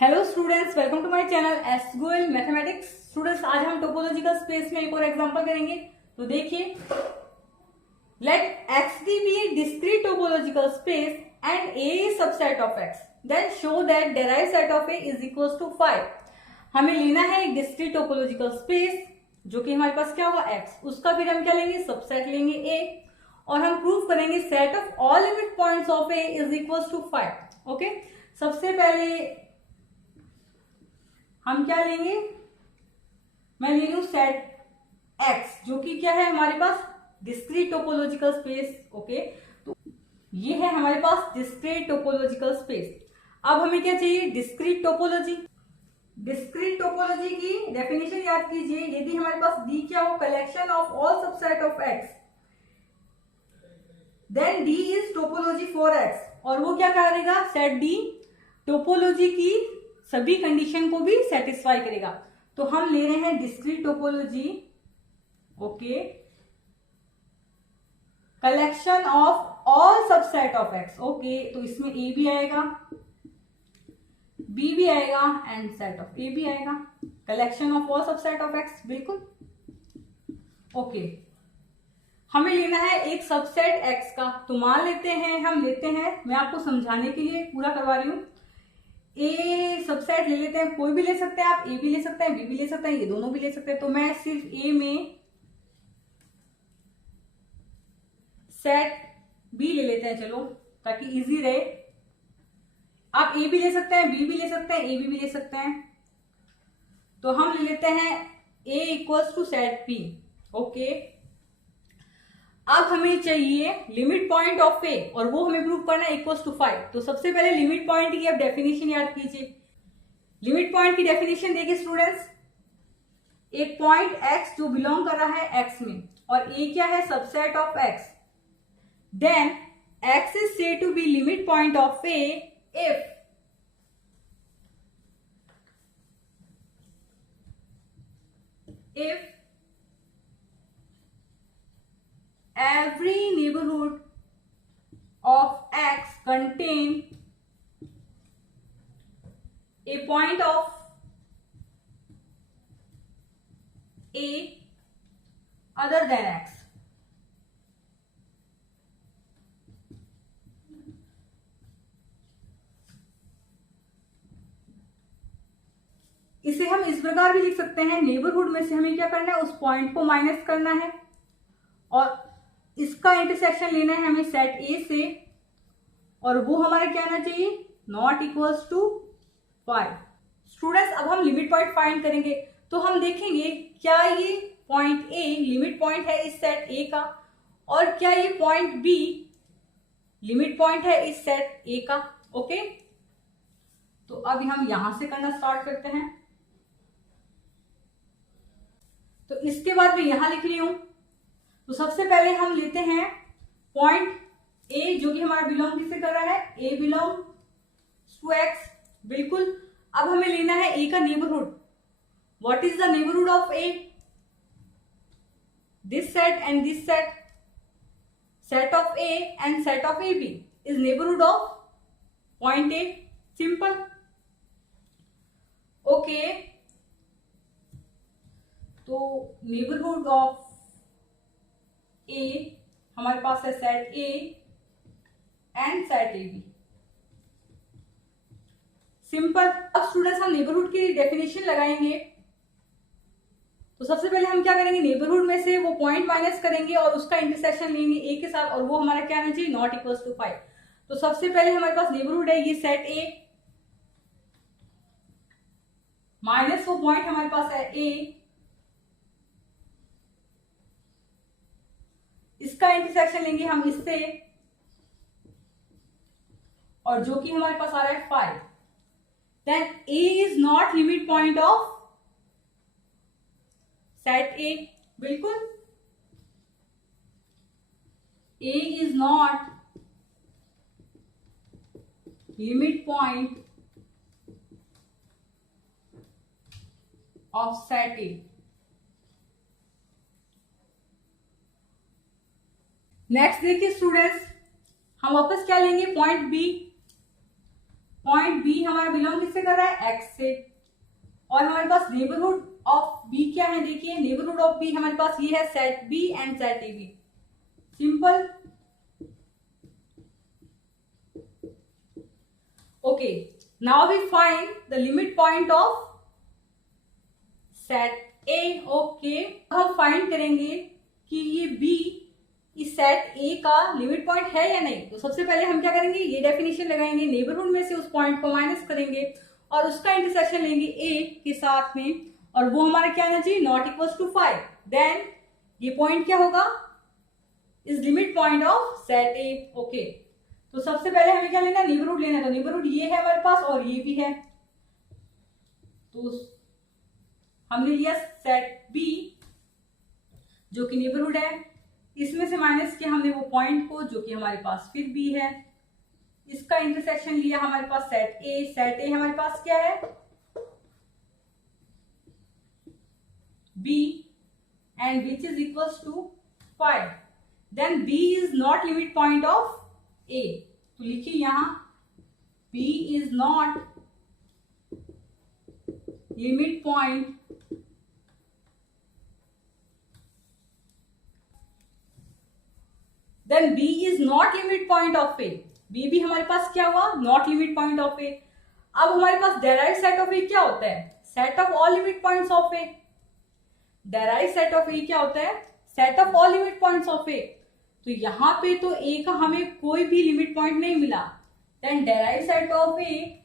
Hello students, welcome to my channel S Goyal mathematics. Students, आज हम topological space में एक और एग्जांपल करेंगे। तो देखिए, let X D be a discrete topological space and A is subset of X, then show that derive set of A is equals to 5। हमें लेना है एक डिस्क्रीट टोपोलॉजिकल स्पेस जो कि हमारे पास क्या होगा एक्स, उसका फिर हम क्या लेंगे, सबसेट लेंगे ए, और हम प्रूव करेंगे set of all limit points of A is equals to 5। Okay, सबसे पहले हम क्या लेंगे, मैं ले लू सेट एक्स जो कि क्या है हमारे पास डिस्क्रीट टोपोलॉजिकल स्पेस। ओके, तो ये है हमारे पास डिस्क्रीट टोपोलॉजिकल स्पेस। अब हमें क्या चाहिए, डिस्क्रीट टोपोलॉजी। डिस्क्रीट टोपोलॉजी की डेफिनेशन याद कीजिए, यदि हमारे पास डी क्या हो, collection of all subset of X, then D is topology for X, और वो क्या करेगा, सेट डी टोपोलॉजी की सभी कंडीशन को भी सेटिस्फाई करेगा। तो हम ले रहे हैं discrete topology, okay, collection of all subset of x. Okay, तो इसमें ए भी आएगा, बी भी आएगा एंड सेट ऑफ ए भी आएगा, collection of all subset of x. बिल्कुल ओके, हमें लेना है एक सबसेट एक्स का। तो मान लेते हैं, हम लेते हैं, मैं आपको समझाने के लिए पूरा करवा रही हूं, ए सबसेट ले लेते हैं, कोई भी ले सकते हैं आप, ए भी ले सकते हैं, बी भी ले सकते हैं, ये दोनों भी ले सकते हैं। तो मैं सिर्फ ए में सेट बी ले लेते हैं, चलो, ताकि इजी रहे। आप ए भी ले सकते हैं, बी भी ले सकते हैं, ए भी ले सकते हैं। तो हम ले लेते हैं A equals to set B. Okay, अब हमें चाहिए लिमिट पॉइंट ऑफ ए, और वो हमें प्रूव करना है इक्वल्स टू 5। तो सबसे पहले लिमिट पॉइंट की अब डेफिनेशन याद कीजिए। लिमिट पॉइंट की डेफिनेशन देखिए स्टूडेंट्स, एक पॉइंट एक्स जो बिलोंग कर रहा है एक्स में, और ए क्या है, subset of X, then X is said to be limit point of A if every neighborhood of x contain a point of a other than x। इसे हम इस प्रकार भी लिख सकते हैं, नेबरहुड में से हमें क्या करना है, उस पॉइंट को माइनस करना है, और इसका इंटरसेक्शन लेना है हमें सेट ए से, और वो हमारा क्या आना चाहिए, नॉट इक्वल्स टू 5। स्टूडेंट्स, अब हम लिमिट पॉइंट फाइंड करेंगे। तो हम देखेंगे क्या ये पॉइंट ए लिमिट पॉइंट है इस सेट ए का, और क्या ये पॉइंट बी लिमिट पॉइंट है इस सेट ए का। ओके, तो अब हम यहां से करना स्टार्ट करते हैं। तो इसके बाद मैं यहां लिख रही हूं। तो सबसे पहले हम लेते हैं पॉइंट ए जो कि हमारा बिलोंग किससे कर रहा है, ए बिलोंग टू एक्स। बिल्कुल, अब हमें लेना है ए का neighbourhood. What is the neighbourhood of A, this set and this set, set of A and set of A B is neighbourhood of point A. Simple. Okay, तो neighbourhood of A हमारे पास है set A and set A B. Simple. अब students, हम neighbourhood की definition लगाएंगे। तो सबसे पहले हम क्या करेंगे, नेबरहुड में से वो पॉइंट माइनस करेंगे और उसका इंटरसेक्शन लेंगे ए के साथ, और वो हमारा क्या आना चाहिए, नॉट इक्वल्स टू 5। तो सबसे पहले हमारे पास नेबरहुड है ये सेट ए, माइनस वो पॉइंट हमारे पास है ए, इसका इंटरसेक्शन लेंगे हम इससे, और जो कि हमारे पास आ रहा है 5। Then A is not limit point of set A. बिल्कुल, A is not limit point of set A. Next देखिए स्टूडेंट्स, हम वापस क्या लेंगे, पॉइंट बी। पॉइंट बी हमारा बिलोंग किससे कर रहा है, एक्स से, और हमारे पास नेबरहुड ऑफ बी क्या है, देखिए नेबरहुड ऑफ बी हमारे पास ये है set B and set A B, simple. Okay, now we find the limit point of set A. Okay, हम फाइंड करेंगे कि ये बी इस सेट ए का लिमिट पॉइंट है या नहीं। तो सबसे पहले हम क्या करेंगे, ये डेफिनेशन लगाएंगे, नेबरहुड में से उस पॉइंट को माइनस करेंगे और उसका इंटरसेक्शन लेंगे ए के साथ में, और वो हमारा क्या आना चाहिए, नॉट इक्वल टू 5। देन ये पॉइंट क्या होगा, is limit point of set A. Okay, तो सबसे पहले हमें क्या लेना है, नेबरहुड लेना है। तो नेबरहुड ये है हमारे पास और ये भी है, तो हमने लिया सेट बी जो कि नेबरहुड है, इसमें से माइनस किया हमने वो पॉइंट को जो कि हमारे पास फिर बी है, इसका इंटरसेक्शन लिया हमारे पास सेट ए। सेट ए हमारे पास क्या है, B, and which is equals to 5। Then B is not limit point of A, तो लिखिए यहां B is not limit point then B is not limit point of A. B भी हमारे पास क्या हुआ, not limit point of A. अब हमारे पास डेराइव सेट ऑफ ए क्या होता है, set of all limit points of A. Derived set of A क्या होता है, set of all limit points of A. तो यहां पे तो ए का हमें कोई भी लिमिट पॉइंट नहीं मिला, then derive set of A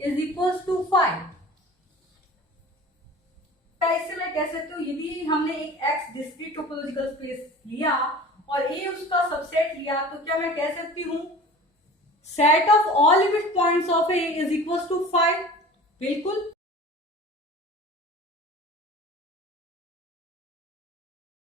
is equals to 5। इससे मैं कह सकती हूँ, यदि हमने एक एक्स डिस्क्रीट टोपोलॉजिकल स्पेस लिया और ए उसका सबसेट लिया, तो क्या मैं कह सकती हूँ set of all limit points of A is equals to 5। बिल्कुल,